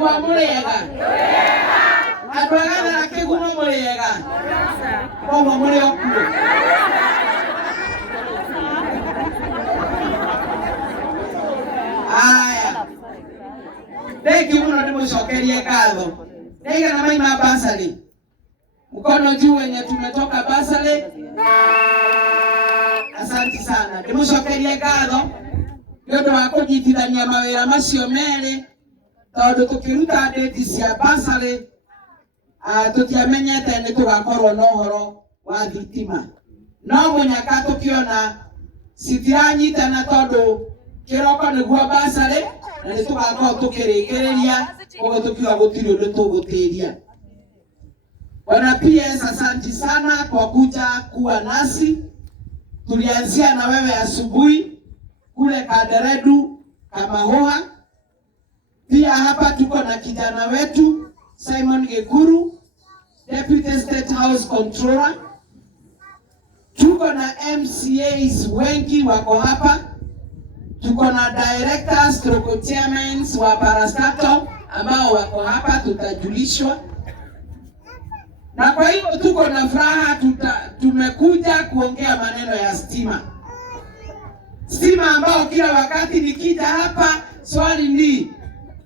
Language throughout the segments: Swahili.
Kĩgwa mũrĩega. Andũ a Gathara Kĩgwa mũrĩega. Koguo mũrĩ okuo. Aya. Thank you muno ndĩmũcokerie ngatho. Nĩigana maima basari. Mkono juu wenye tumetoka basari. Asante sana. Ndĩmũcokerie ngatho. Nĩũndũ wa kũnyitithania mawĩra macio merĩ. Tondũ tũkĩruta date cia basari. Tũtiamenyete nĩ tũgakorwo na ũhoro wa thitima. No mũnyaka tũkĩona citiranyitana tondũ kĩroko nĩguo basari na nĩ tũgakorwo tũkĩrĩkĩrĩria koguo tũkiuga gũtirĩ ũndũ tũgũtĩria. Bwana PS, asante sana kwa kuja kuwa nasi. Tulianzia na wewe asubuhi kule Kaderedu Kamahoha. Pia hapa tuko na kijana wetu Simon Gekuru, Deputy State House Controller. Tuko na MCAs wengi wako hapa. Tuko na directors, stroke chairmen wa parastatal ambao wako hapa, tutajulishwa. Na kwa hivyo tuko na furaha, tumekuja kuongea maneno ya stima. Stima ambao kila wakati nikija hapa swali ni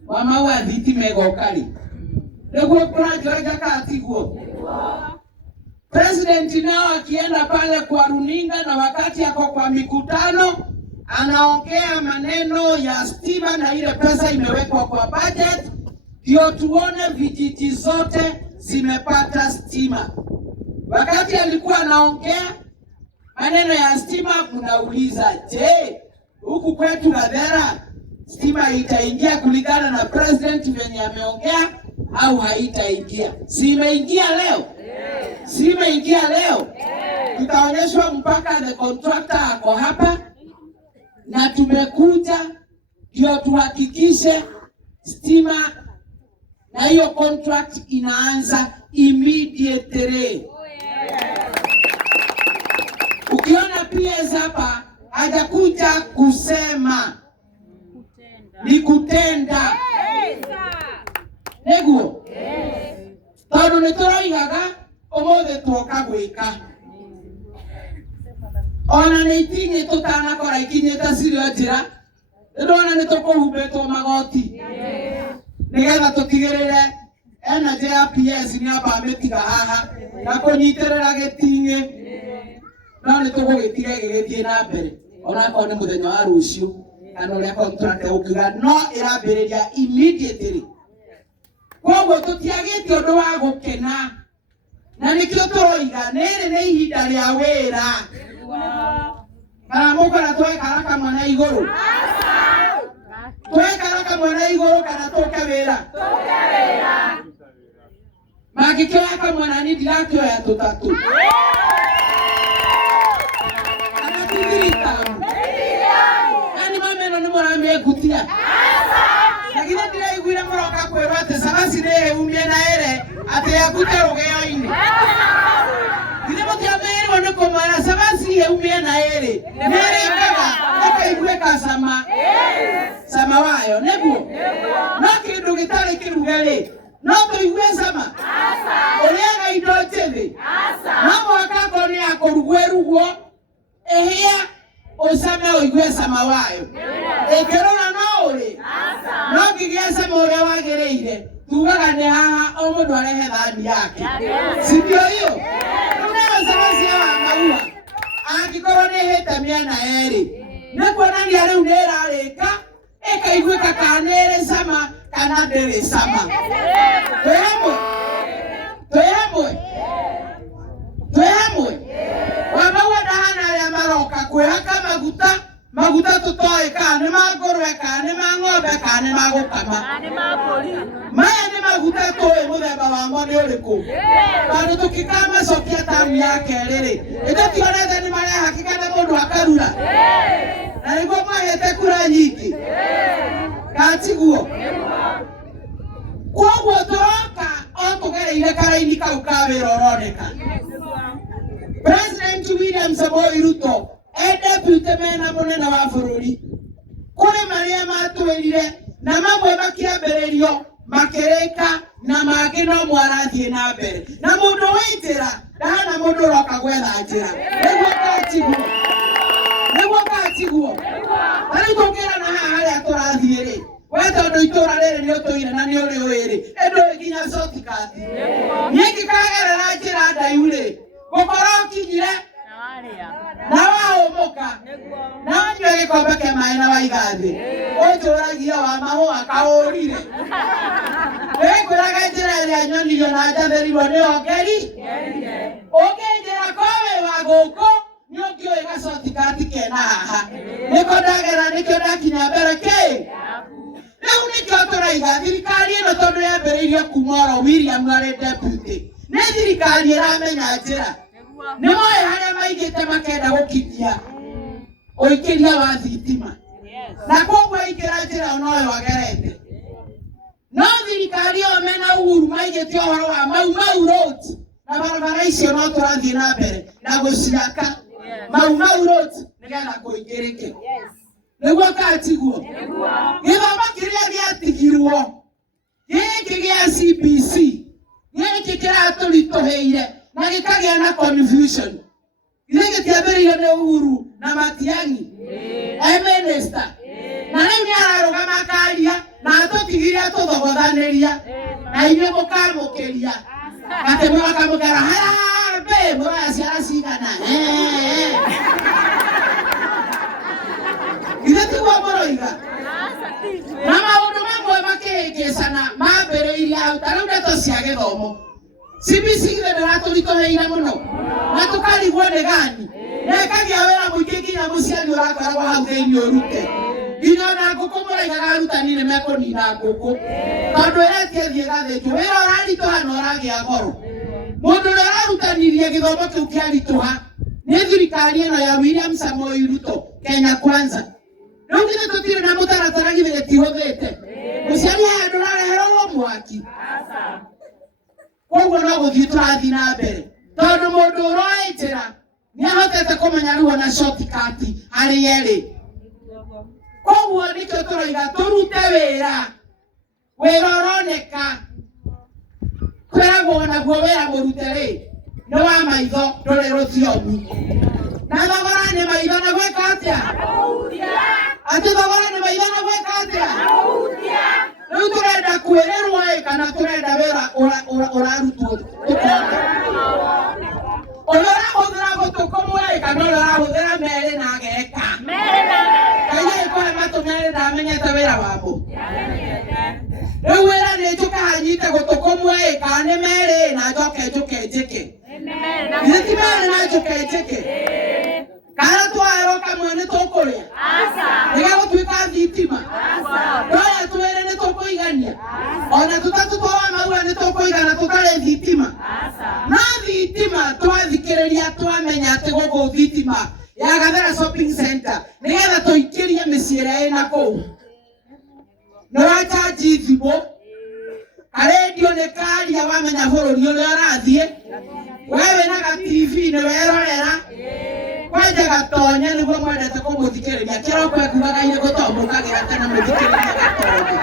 mama wa thitima igokari. Ndio kuna joja katiguo. President nao akienda pale kwa runinga na wakati ako kwa mikutano anaongea maneno ya stima na ile pesa imewekwa kwa budget ndio tuone vijiji zote zimepata stima. Wakati alikuwa anaongea maneno ya stima mnauliza, je, huku kwetu Gathera stima itaingia kulingana na president venye ameongea au haitaingia? Si imeingia leo? Si imeingia leo? Tutaonyeshwa mpaka the contractor ako hapa na tumekuja ndio tuhakikishe stima na hiyo contract inaanza immediately. Ukiona PS hapa hajakuja kusema, ni kutenda. Neguo? Tondũ nĩtũroigaga ũmũthĩ tuoka gwĩka. Ona nĩ itinĩ tũtanakora ikinyĩte cirio njĩra. Ndĩrona nĩtũkũhumbĩtwo magoti. Nĩgetha tũtigĩrĩre energy ya PS nĩ amba mĩtiga haha na kũnyitĩrĩra gĩtingĩ. No nĩtũgũgĩtiga gĩgĩthiĩ na mbere. Ona akorwo nĩ mũthenya wa rũciũ kana ũrĩa contract ũkiuga no ĩrambĩrĩria immediately. Koguo tũtiagĩte ũndũ wa gũkena. Na nĩkĩo tũroiga nĩrĩ nĩ ihinda rĩa wĩra. Kana mũkora twekara kamwe na igũrũ. Twekara kamwe na igũrũ kana tũke wĩra. Magĩkĩoya kamwe na niĩ ndirakĩoya tũtatũ. Kana tigiritamu. Ani mameno nĩ mũramĩngutia. Lakini ndiraiguire mũroka kwĩrwo atĩ Sabasi nĩ umie na ere atĩ yakute rũgeo-inĩ. Githĩ mũtiamĩrĩrwo nĩ kũmwĩra Sabasi umie na ere. Nĩrĩkaga ũkaigua kacama. Sama wayo nĩguo. No kĩndũ gĩtarĩ kĩruge-rĩ no tũigue cama. Ũrĩaga indo njĩthĩ. No mwaka akorwo nĩ ya kũrugwo ĩrugwo ĩhĩa ũcame ũigue cama wayo. Ĩkĩrora no ũrĩ. No ngĩgĩa cama ũrĩa wagĩrĩire. Tugaga nĩ haha o mũndũ arehe thani yake. Si ndio hiyo? Ndio Sabasi wa maua. Angĩkorwo nĩ hĩte mĩena erĩ. Nĩ kuonania rĩu nĩ ĩrarĩka ĩkaiguĩka kana nĩ cama kana ndĩrĩ cama. Twĩ hamwe? Twĩ hamwe? Twĩ hamwe? Wamaua ndahana arĩa maroka kwĩhaka maguta tũtoĩ kana nĩ ma ngũrwe kana nĩ ma ng'ombe kana nĩ ma gũkama. Maya nĩ maguta tũĩ mũthemba wamo nĩ ũrĩkũ. Tondũ tũkĩkamacokia tamu ya kerĩ-rĩ ĩtũtionete nĩ marehakika na mũndũ akarura. Na nĩguo mwahete kura nyingĩ. Gatiguo. Koguo tũroka o tũgereire karaini kau ka wĩra ũroneka. President William Samoei Ruto deputy mena mũnene wa bũrũri. Kũrĩ marĩa matwĩrire na mamwe makĩambĩrĩrio angĩ no mwarathie na mbere na mũndũ wĩtĩra ndana mũndũ roka gwetha njĩra nĩguo katigwo tarĩ tũngĩra na haha harĩa tũrathiĩ rĩ we tondũ itũra rĩrĩ nĩ ũtũire na nĩ ũrĩ ũĩrĩ ĩndũ nginya shortcut niĩ ngĩkagerera njĩra ndaihu rĩ gũkorwo kinyire na waũmũka na wanyua gĩkombe kĩa maĩ na waiga thĩ ũtũragia wa mahũa kaũrire nĩngwĩraga njĩra ĩrĩa nyonirio na njathĩrirwo nĩ ongeri ũkĩnjĩra kowe wa gũkũ nĩ ũngĩũĩ gashortcut kena haha nĩko ndagera nĩkĩo ndakinya mbere kĩ rĩu nĩkĩo tũraiga thirikari ĩno tondũ yambĩrĩirio kuma oro William arĩ deputy nĩ thirikari ĩramenya njĩra nĩ moĩ harĩa maigĩte makenda gũkinyia ũingĩria wa thitima na koguo ingĩra njĩra onowe wagerete no thirikari ĩyo mena Uhuru maigĩte ũhoro wa Mau roads na barabara icio no tũrathiĩ na mbere na gũciaka Mau roads nĩgetha kũingĩrĩke nĩguo katigwo gĩthomo kĩrĩa gĩatigirwo gĩkĩ gĩa CBC gĩkĩ kĩratũritũhĩire na gĩkagĩa na confusion githĩ gĩtiambĩrĩirio nĩ Uhuru na Matiang'i minister na rĩu nĩararũgama akaria na atũtigire atũthogothanĩria na inyuĩ mũkamũkĩria atĩ mũkamũkera harambĩ mũraciara cigana githĩ tiguo mũroiga na maũndũ mamwe makĩhĩngĩcana mambĩrĩirie hau ta rĩu ndeto cia gĩthomo CBC githĩ ndĩratũritũhĩire mũno na tũkarigwo nĩ gani na ĩkagĩa wĩra mũingĩ nginya mũciari ũrakoragwo hau thĩinĩ ũrute nginya ona ngũkũ mũraigaga arutani nĩ mekũnina ngũkũ tondũ ĩretie thiĩ gathĩnjwo wĩra ũraritũha na ũragĩa goro mũndũ ũrĩa ũrarutanirie gĩthomo kĩu kĩaritũha nĩ thirikari ĩno ya William Samoei Ruto Kenya Kwanza rĩu githĩ tũtirĩ na mũtaratara githĩ gĩtihũthĩte mũciari haya ndũrareherwo mwaki koguo no gũthiĩ tũrathiĩ na mbere tondũ mũndũ ũroĩ njĩra nĩahotete kũmenya rĩu ona shortcut harĩa ĩrĩ koguo nĩkĩo tũroiga tũrute wĩra ũroneka kwĩragwo naguo wĩra mũrute rĩ nĩ wa maitho ndũrĩ rũthiomi na thogora nĩ maitho na gwĩka atĩa atĩ thogora nĩ maitho na gwĩka atĩa rĩu tũrenda kwĩrĩrwo kana tũrenda wĩra ũrarutwo tũkonde ũrahũthĩra gũtũkũmwe kana ũrahũthĩra merĩ na ageka kaingĩ ĩkũhe matũ merĩ ndamenyete wĩra wamo rĩu wĩra nĩ njũke hanyite gũtũkũmwe kana nĩ merĩ na njoke njĩke githĩ ti merĩ na njoke njĩke kana twaerwo kamwe nĩ tũkũrĩa nĩgagũtuĩka thitima twoya twĩrĩ nĩ tũkũigania ona tũtatũ twawa maua nĩ tũkũigana tũtarĩ thitima no thitima twathikĩrĩria twamenya atĩ gũkũ thitima ya Gathera shopping center nĩgetha tũingĩrie mĩciĩ ĩrĩa ĩna kũu nĩ wachaji thimũ karendio nĩ karia wamenya bũrũri ũrĩa ũrathiĩ we wĩna ga TV nĩ werorera kwanja gatonye nĩguo mwendete kũmũthikĩrĩria kĩroko ekugaga irĩ gũtombũkagĩra tene mũthikĩrĩria gatonye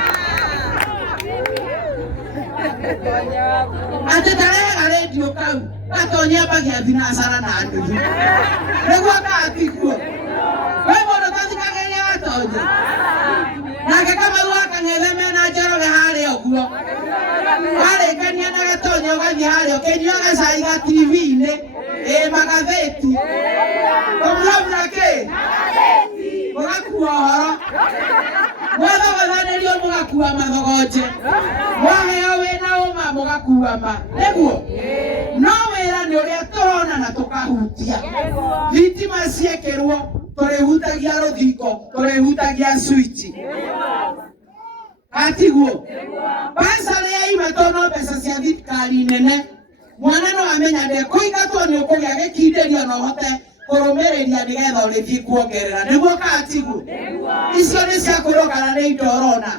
atĩ tarega rendio kau gatonye ambagia thinacara na nduthi nĩguo gatigwo we mũndũ tathikagĩrĩria gatonye nake Kamau akang'ethe mena Njoroge harĩa ũguo warĩkania na gatonye ũgathiĩ harĩa ũkĩnyuaga cai ga TV-inĩ magathĩti ũmũrabura kĩ mũgakua ũhoro mwethogothanĩrio mũgakua mathogonje mwaheo wĩna ũma mũgakua ma nĩguo no wĩra nĩ ũrĩa tũrona na tũkahutia thitima ciĩkĩrwo tũrĩhutagia rũthingo tũrĩhutagia switch atiguo mbeca rĩa ima tondũ mbeca cia thirikari nene mwana no amenya ndekũingatwo nĩ ũkũgĩa gĩkindĩrio na ũhote kũrũmĩrĩria nĩgetha ũrĩthiĩ kuongerera nĩguo katigwo icio nĩ cia kũrogana nĩ indo ũrona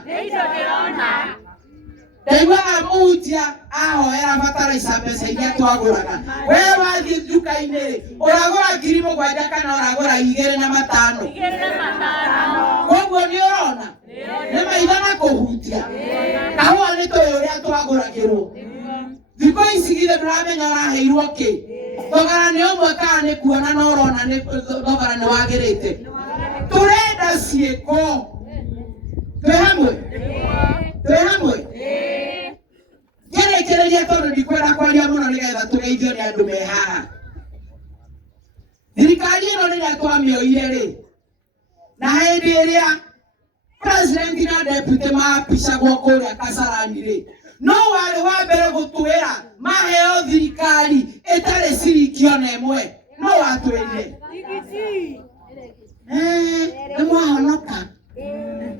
ndaiguaga mũhunjia ahoera bataraitha mbeca iria twagũraga we wathiĩ nduka-inĩ ũragũra 7,000 kana ũragũra 2,500 koguo nĩ ũrona nĩ maitho na kũhutia kahũa nĩ tũĩ ũrĩa twagũragĩrwo thiko ici githe ndũramenya ũraheirwo kĩ thogora nĩ ũmwe kana nĩ kuona na ũrona nĩ thogora nĩ wagĩrĩte tũrenda ciĩko twĩ hamwe ngerekereria tondũ ndikwenda kwaria mũno nĩgetha tũgeithio nĩ andũ me haha thirikari ĩno rĩrĩa twamĩoire rĩ na hĩndĩ ĩrĩa president na deputy mapicagwo kũrĩa Kasarani rĩ no warĩ wa mbere gũtwĩra maheo thirikari ĩtarĩ ciringi ona ĩmwe no watwĩrire nĩ mwahonoka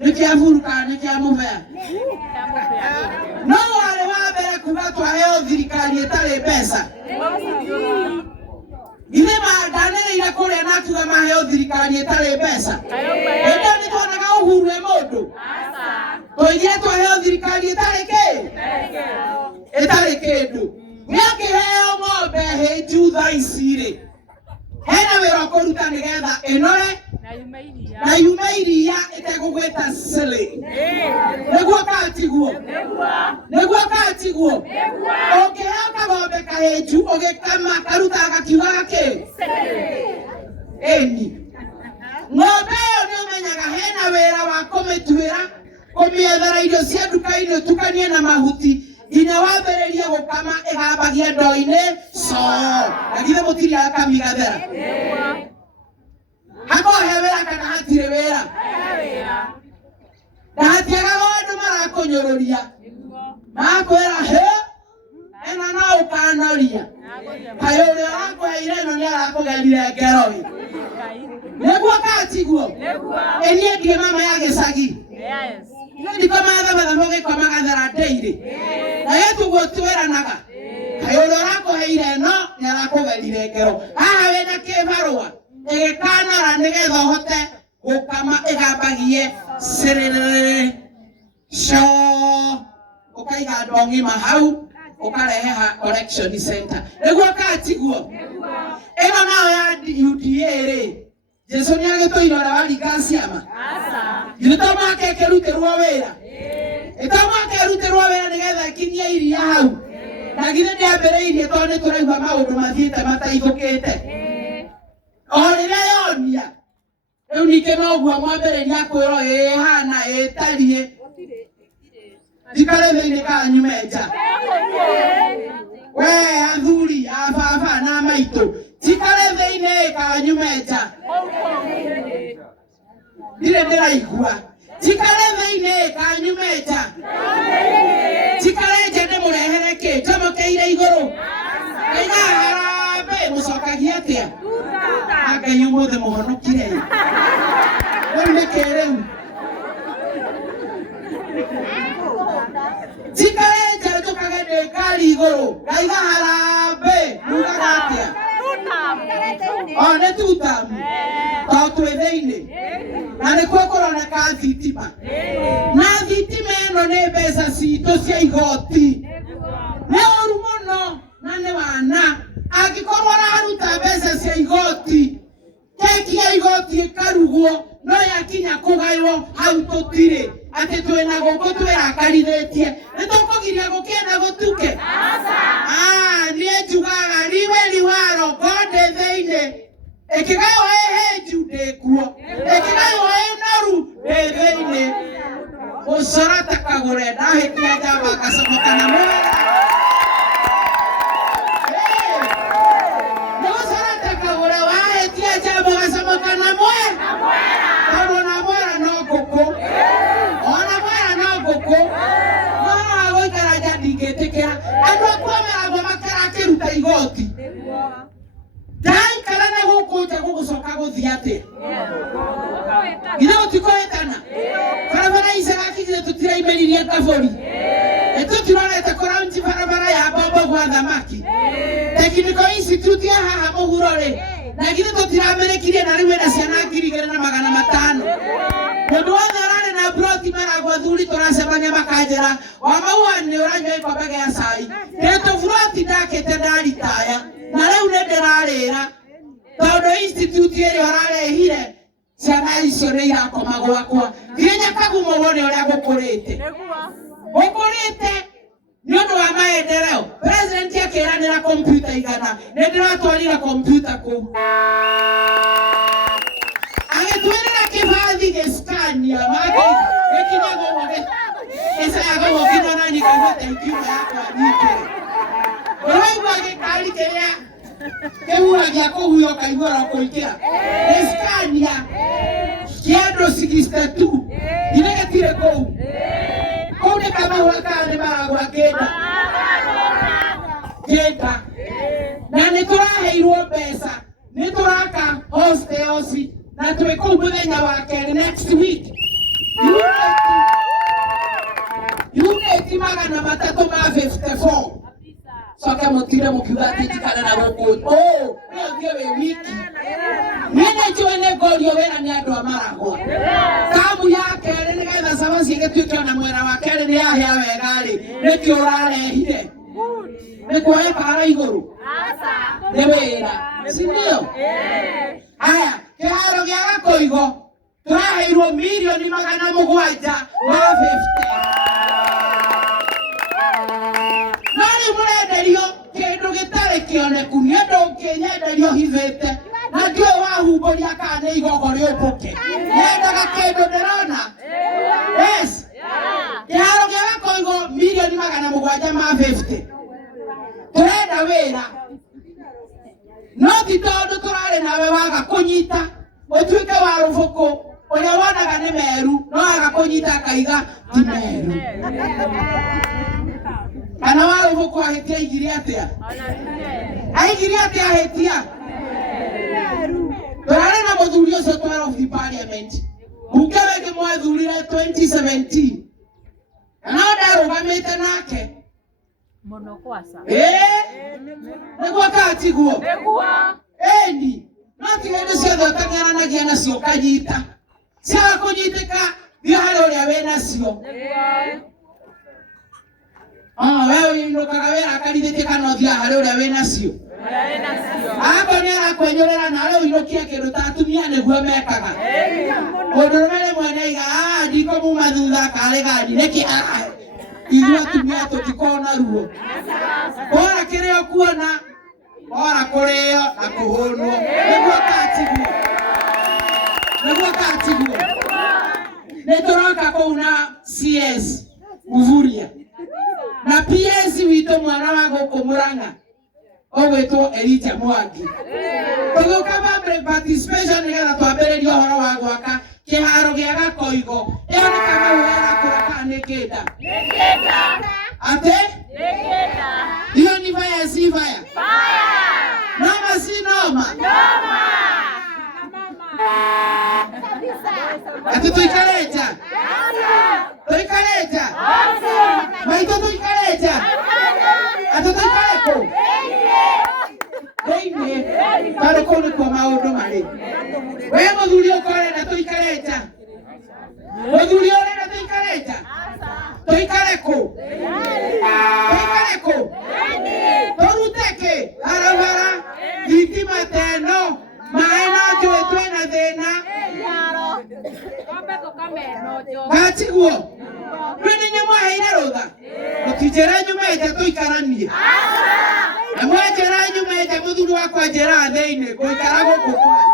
nĩkĩa Uhuru kana nĩkĩa Mũbea no warĩ wa mbere kuga twaheo thirikari ĩtarĩ mbeca ithe mandanereire kũrĩa na akiuga maheo thirikari ĩtarĩ mbeca ĩndĩ nĩ tuonaga Uhuru e mũndũ tũigire twaheo thirikari ĩtarĩ kĩndũ nĩakĩheo ng'ombe hĩnju thaa ici rĩ hena wĩra kũruta nĩgetha ĩnore na yume iria ĩtegũgwĩta silly nĩguo katiguo ũngĩheo kagombe kahĩnju ũgĩkama karutaga gakiugaga kĩ ĩni ng'ombe ĩyo nĩũmenyaga hena wĩra wa kũmĩtuĩra kũmĩethera irio cia nduka-inĩ ũtukanie na mahuti nginya wambĩrĩrie gũkama ĩgambagia ndoo-inĩ na githe mũtirĩ akami gathera hakohe wĩra kana hatirĩ wĩra na hatiagaga andũ marakũnyũrũria makwĩra ĩno no ũkanoria kaĩ ũrĩa ũrakũheire ĩno nĩ arakũgerire ngero nĩguo katiguo ĩniĩ ndirĩ mama ya gĩcagi ndiko mathabatha mũgĩkoma gathera ndĩirĩ na gĩtuguo twĩranaga kaĩ ũrĩa ũrakũheire ĩno nĩ arakũgerire ngero haha wĩna kĩbarũa ĩgĩkanora nĩgetha ũhote gũkama ĩgambagie sĩrĩrĩrĩ ũkaiga ndo ng'ima hau ũkarehe ha collection center nĩguo katiguo ĩno nayo ya UDA rĩ Jesu nĩ agĩtũire ũrĩa waringa ciama gĩtũmake ĩkĩrutĩrwo wĩra nĩgetha ĩkinyie iria hau na githĩ ndĩambĩrĩirie tondũ nĩ tũraigua maũndũ mathiĩte mataithũkĩte o rĩrĩa yonia rĩu ningĩ noguo mwambĩrĩria kwĩrwo hana ĩtariĩ njikare thĩinĩ kanyume nja we athuri a baba na maitũ njikare thĩinĩ kanyume nja ndirĩ ndĩraigua njikare thĩinĩ kanyume nja njikare nja ndĩmũrehere kĩ njomokeire igũrũ aiga harambĩ mũcokagia atĩa Ngai ũmũthĩ mũhonokire rĩu nĩkĩ rĩu njikare nja njũkage ndĩ ngari igũrũ ngaiga harambĩ mugaga atĩa nĩ tutamu tondũ twĩ thĩinĩ na nĩkuo kũroneka thitima na thitima ĩno nĩ mbeca citũ cia igoti nĩ ũru mũno na nĩ wana angĩkorwo araruta mbeca cia igoti keki ya igoti ĩkarugwo no yakinya kũgaywo hau tũtirĩ atĩ twĩna gũkũ twĩrakarithĩtie nĩ tũkũgiria gũkĩenda gũtuke niĩ njugaga riwe liwaro ngondĩ thĩinĩ ĩkĩgaywo hĩnju ndĩkuo ĩkĩgaywo noru ndĩ thĩinĩ gũcora ta kagũre ndahĩtia njamba ngacomoka na mwera andũ akwamerago makarakĩruta igoti ndaikara na gũkũ nja gũgũcoka gũthiĩ atĩa githĩ gũtikũhĩtana barabara icagakinyire tũtiraimĩririe kabũri tũtirorete kũraunji barabara ya Mbombo gwa thamaki Technical Institute ya haha mũhuro rĩ na githĩ tũtiramĩrĩkirie na rĩu ĩna ciana 2,500 mũndũ wothe ararĩ na broti meragwo thuri tũracemania makanjĩra wa maua nĩ ũranyua ikombe gĩa cai ndĩtũ broti ndakĩte ndaritaya na rĩu nĩ ndĩrarĩra tondũ institute ĩrĩa ũrarehire ciana icio nĩ irakoma gwakwa nginya kagumo wone ũrĩa gũkũrĩte nĩ ũndũ wa maendeleo. akeranira computer igana ne ndiratwarira computer ku agetwirira kibathi geskania mage ekinago wage esa yago wagina nani kahote ikiwa yako nyike wage kali kenya keura yako huyo kaigora kuikira geskania kiado 62 dinegetire ko kone kama wakane maragwa genda na nituraheirwo mbeca nituraka hostels na twiko muthenya wa keri next week unit magana 354 soka mutire mukiuga titikana na goko ndio we wiki nene joine gorio wera ni andu amaragwa kamu ya keri nigetha sabaci igituike na mwera wa keri ni yahia wega ri nikio urarehire nikuoya para iguru ni wira si ndio haya kiharo gia Gakoigo turaheirwo milioni 750 nari murenderio kindu gitari kioneku ni andu kinyenderio hithite na ndio wahumburia kana igogo riumbuke yendaga kindu ndirona yes kiharo gia Gakoigo milioni 750 turenda wira no ti tondu turari nawe waga kunyita utuike wa rufuku uria wonaga ni meru no waga kunyita kaiga ti meru kana wa rufuku ahitia igiri atia aigiri atia ahitia turari na muthuri ucio 12 parliament ukeweke mwathurire 2017 kana ndarugamite nake mono kwasa niguo katiguo niguo eni no tigende ciothe ũtang'eranagia nacio kanyita ciaga kũnyitĩka thiĩ harĩ ũrĩa wĩ nacio we ũinũkaga wĩra akarithĩtie kana ũthiaga harĩ ũrĩa wĩ nacio akorwo nĩ arakwenyũrĩra nawe ũinũkie kĩndũ ta atumia nĩguo mekaga mũndũrũme rĩmwe nĩaiga ndikomuma thutha karĩ gani nĩkĩ ithuĩ atumia tũtikona ruo bora kĩrĩa ũkuona bora kũrĩo na kũhũnwo nĩguo katiguo nĩtũroka kũu na CS Muvuria na PS witũ mwana wa gũkũ Mũrang'a ũgwĩtwo Elijah Mwangi tũgĩũka public participation nĩgetha twambĩrĩrie ũhoro wa gwaka kĩharo gĩa Gakoigo ĩyo nĩ Kamau arakũra kana nĩ kĩnda ate hiyo ni fire si fire noma si noma ati tuikareja maito tuikareja ati tuikareko Deine taro kone kwa maundu mari we muthuri ukorenda tuikareja muthuri urenda tuikareja tuikareko toruteke harabara thitima teno maĩ no njũĩ twĩna thĩna gatiguo rĩu nĩ nyamũheire rũtha mũtinjĩra nyumĩte tũikaranie na mwenjĩra nyumĩte mũthuri wakwa njĩra thĩinĩ ngũikara gũkũ kwanyu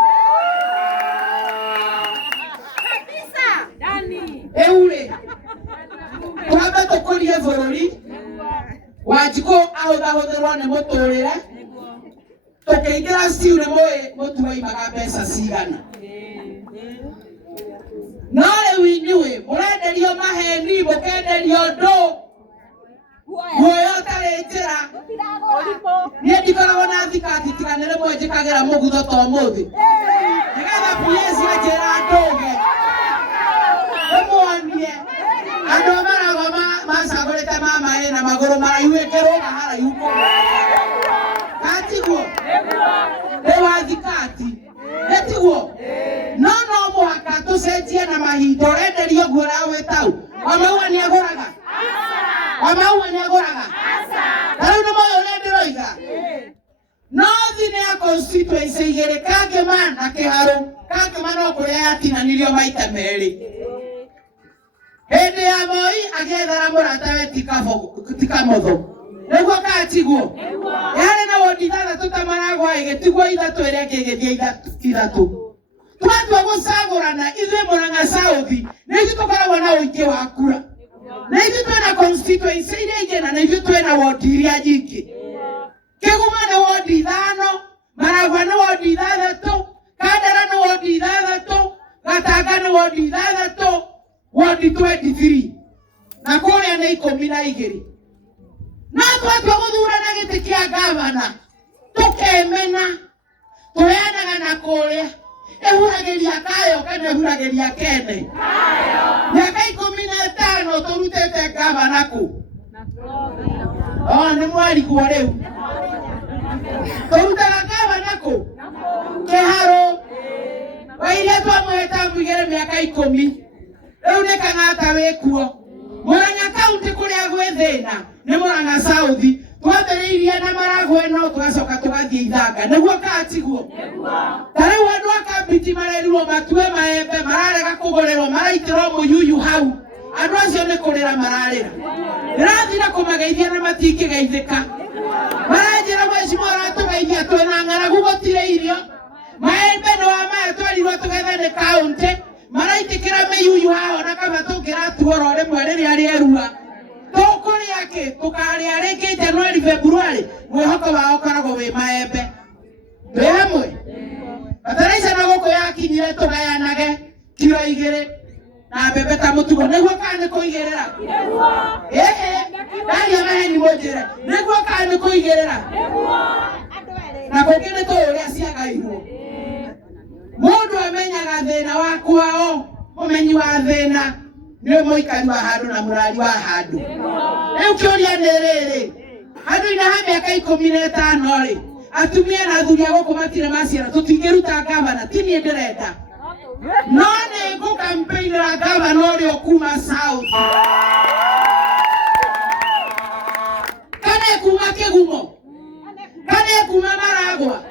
rĩu rĩ twambe tũkũrie bũrũri Wanjikũ ahũthahũthĩrwo nĩ mũtũrĩre tũkĩingĩra ciu nĩ mũĩ mũtuaimaga mbeca cigana no rĩu inyuĩ mũrenderio maheni mũkenderio ndũ muoyo ũtarĩ njĩra niĩ ndikoragwo na thikati tigane rĩmwe njĩkagĩra mũgutho ta ũmũthĩ nĩgetha PS anjĩra ndũge ũmuonie andũ amaragwo macagũrĩte mamaĩ na magũrũ maraihu ĩkĩrũga haraihu katiguo rĩu athikati nĩtiguo no mũhaka tũcenjie na mahinda ũrenderio guo ũrawĩtau Wamaua nĩ agũraga tarĩu nĩ moyo ũrendĩroiga nothi nĩ ya constituency igĩrĩ Kangema na Kĩharũ Kangema no kũrĩa yatinanirio maita merĩ hĩndĩ ya Moi agĩethera mũratawe ti Kamotho nĩguo katiguo wodi thana tutamaragwa igetigwa ithatu ere kigethia ithatu twatua gucagurana ithuĩ Murang'a South nĩ tukoragwo na ũingĩ wa kura na ithuĩ twĩna constituency iria ingĩ na ithuĩ twĩna wodi iria nyingĩ Kĩguma nĩ wodi 5 Maragwa nĩ wodi 6 Kandara nĩ wodi 6 Gatanga nĩ wodi 6 wodi 23 na kũrĩa nĩ 12 na twatua gũthurana gĩtĩ kĩa gavana tũkemena tũyanaga na kũrĩa ehuragĩria kayo kana ehuragĩria kene miaka 15 tũrutĩte gavana kũ nĩ mwarigwo rĩu tũrutaga gavana kũ Kĩharo wairia twamwĩta mwigĩre miaka 10 rĩu nĩ Kang'ata wĩkuo Murang'a County kũrĩa gwĩ thĩna nĩ Murang'a South twambĩrĩirie na Maragwa no tũgacoka tũgathiĩ Ithanga nĩguo katiguo tarĩu andũ a Kabiti marerirwo matue maembe mararega kũgũrĩrwo maraitĩrwo mũyuyu hau andũ acio nĩ kũrĩra mararĩra ndĩrathire kũmageithia na matingĩgeithĩka maranjĩra mheshimiwa aratũgeithia twĩna ng'aragu gũtirĩ irio maembe nĩ wa maya twerirwo tũgethe nĩ kaũntĩ maraitĩkĩra mĩyuyu hao na kaba tũngĩratuo ro rĩmwe rĩrĩa rĩerua tũkũrĩa kĩ tũkarĩa rĩngĩ Januari Februari mwĩhoko wao ũkoragwo wĩ maembe twĩ hamwe bataraica na gũkũ yakinyire tũgayanage kiro 2 na mbembe ta mũtugo nĩguo kana nĩ kũigĩrĩra ndaria maheni mũnjĩre nĩguo kana nĩ kũigĩrĩra na kũngĩ nĩ tũũrĩa ciagairwo mũndũ amenyaga thĩna wa kwao mũmenyi wa thĩna nĩ mũikari wa handũ na mũrari wa handũ rĩu kĩũria nĩ rĩrĩ handũ-inĩ ha mĩaka 15 rĩ atumia na athuri a gũkũ matirĩ maciara tũtingĩruta gavana ti niĩ ndĩrenda no nĩ ngũkampeinĩra gavana ũrĩa kuma South kana kuma Kĩgumo kana kuma Maragwa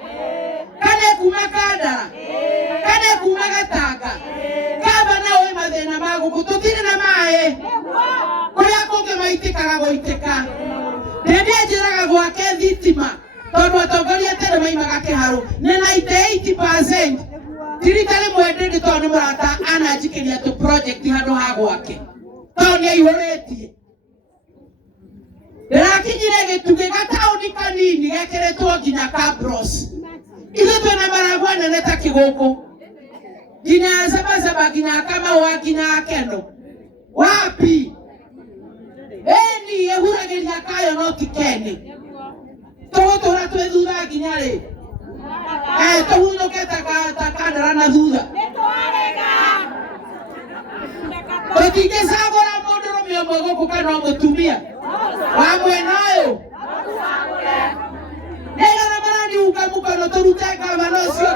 kana kuma Kandara kana kuma Gatanga gavana ũĩ mathĩna ma gũkũ tũtirĩ na maĩ kũrĩa kũngĩ maitĩkaga gũitĩka ndĩndĩ njĩraga gwake thitima tondũ atongoria tene maimaga Kĩharo nĩ 98% tirika rĩmwe ndĩndĩ tondũ nĩ mũrata ananjikĩria tũ project handũ ha gwake tondũ nĩ aihũrĩtie ndĩrakinyire Gĩtugĩ gataũni kanini gekĩrĩtwo nginya Kabros ithuĩ twĩna Maragwa nene ta Kĩgũkũ nginya Sabasaba nginya Kamau nginya Keno wapi eni ehuragĩria kayo no ti Kene tũgũtũra twĩ thutha nginya rĩ tũhunyũke ta Kandara na thutha tũtingĩcagũra mũndũrũme ũmwe gũkũ kana mũtumia wa mwena ũyũ nĩgetha maraniunga mũkono tũrute gavana ũcio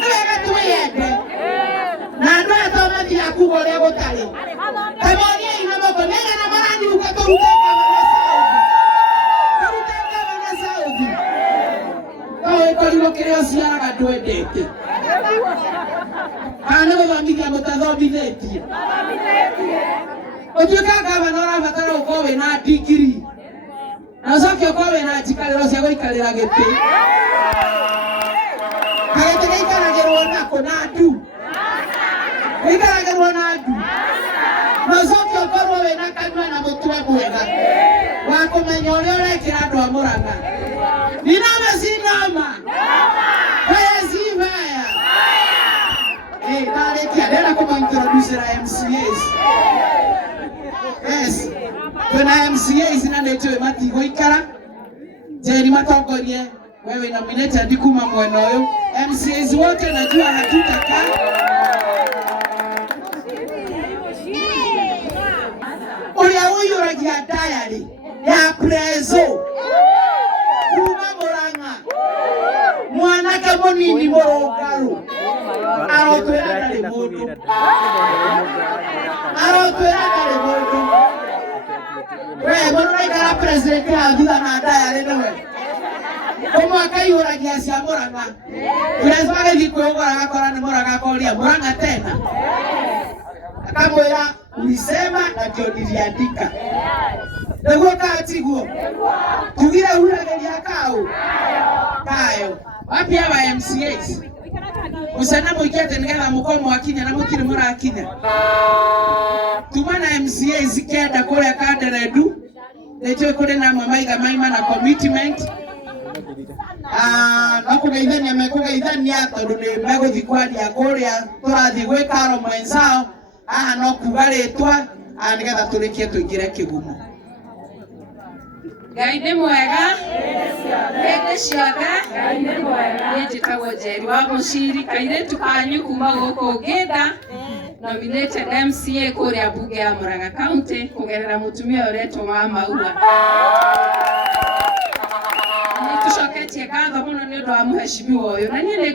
nĩ wega twĩyende na andũ aya to mathiaga kuga ũrĩa gũtarĩ kamoniai na moko nĩgetha maraniunga tũrute gavana South korirwo kĩrĩa ũciaraga ndwendete kana nĩ gũthomithia mũtathomithĩtie ũtuĩka gavana ũrabatara gũkorwo wĩna degree na ũcoke ũkorwo wĩna njikarĩro cia gũikarĩra gĩtĩ kagĩtĩ gĩikaragĩrwo nako na ndu gĩikaragĩrwo na ndu na ũcoke ũkorwo wĩna kanua na mũtwe mwega wa kũmenya ũrĩa ũrekĩra andũ a Murang'a ninoma sinoma haya si haya narĩkia ndĩrenda kũmaintroducera MCAs yes twĩna MCAs na nĩ njũĩ matigũikara njeri matongorie wewe nominated kuma mwena ũyũ MCAs wote najua hatutaka ũrĩa ũiyũragia diary ya prezo kuma Murang'a mwanake mũnini mũrũngarũ arotwĩra ndarĩ mũndũ we mũndũ ũraikara president ya thutha na diary nĩwe ũmwaka iyũragia cia Murang'a prezo agĩthiĩ kwĩũgũra agakora nĩ Murang'a akoria Murang'a tena akamwĩra ulisema na ndio niliandika Nĩguo katiguo. Tugire hurageria kau. Kayo. Wapi aba MCAs? Musana muikete nigetha mukomo akinya na mutire murakinya. Tumana MCAs kenda kuria Kanderendu. Nĩtũĩ kũrĩ na mamaiga maima na commitment. No kũgeithania mekũgeithania tondũ nĩ megũthiĩ kwaria kũrĩa tũrathiĩ gwĩ Karo mwenzao. Haha no kuga rĩtwa nĩgetha tũrĩkie tũingĩre kĩgumo. Ngai nĩ mwega. Hĩndĩ ciothe. Ngai nĩ mwega. Niĩ njĩtagwo Njeri wa Mũciri, kairĩtu kanyu kuma gũkũ Ngĩnda, nominated MCA kũrĩa mbunge ya Murang'a County kũgerera mũtumia ũretwo wa Maua. Nĩ tũcoketie ngatho mũno nĩ ũndũ wa mũheshimiwa ũyũ. Na niĩ